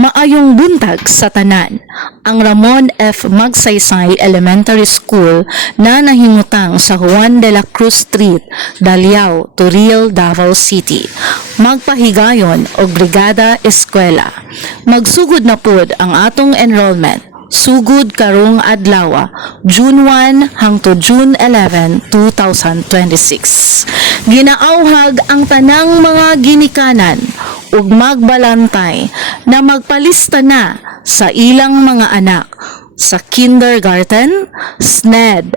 Maayong buntag sa tanan. Ang Ramon F. Magsaysay Elementary School na nahimutang sa Juan de la Cruz Street, Daliao, Turil, Davao City. Magpahigayon og Brigada Eskwela. Magsugod na pud ang atong enrollment. Sugod karong adlaw, June 1 hangtod June 11, 2026. Ginaauhag ang tanang mga ginikanan ug magbalantay na magpalista na sa ilang mga anak sa kindergarten, SNED,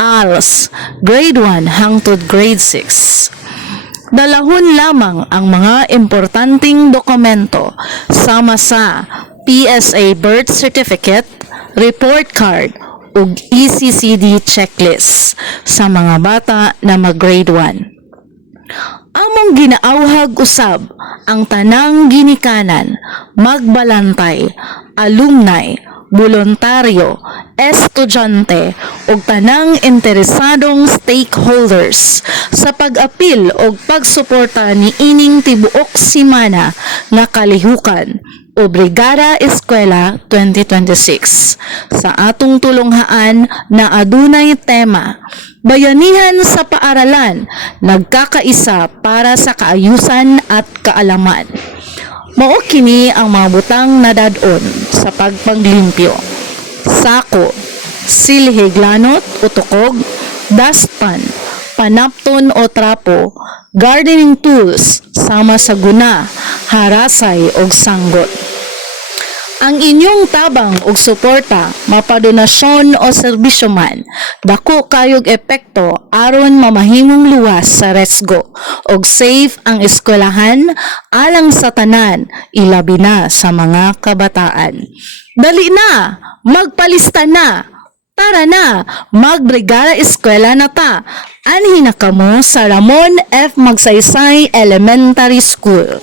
ALS, grade 1 hangtod grade 6. Dalahon lamang ang mga importanteng dokumento sama sa PSA birth certificate, report card, ug ECCD checklist sa mga bata na mag-grade 1. Among ginaauhag usab ang tanang ginikanan, magbalantay, alumni, voluntaryo, estudyante ug tanang interesadong stakeholders sa pag-apil ug pagsuporta ni ining tibuok simana nga kalihukan o Brigada Eskwela 2026 sa atong tulonghaan na adunay tema Bayanihan sa Paaralan, nagkakaisa para sa kaayusan at kaalaman. Mao kini ang mga butang nadadon sa pagpaglimpyo. Sako, silhiglanot o tukog, dustpan, panapton o trapo, gardening tools sama sa guna, harasay o sanggot. Ang inyong tabang og suporta, mapadonasyon o serbisyo man, dako kayog epekto aron mamahimong luwas sa resgo og safe ang eskwelahan alang sa tanan, ilabi na sa mga kabataan. Dali na, magpalista na, tara na, magbrigada eskwela na ta. Anhin na kamo sa Ramon F. Magsaysay Elementary School.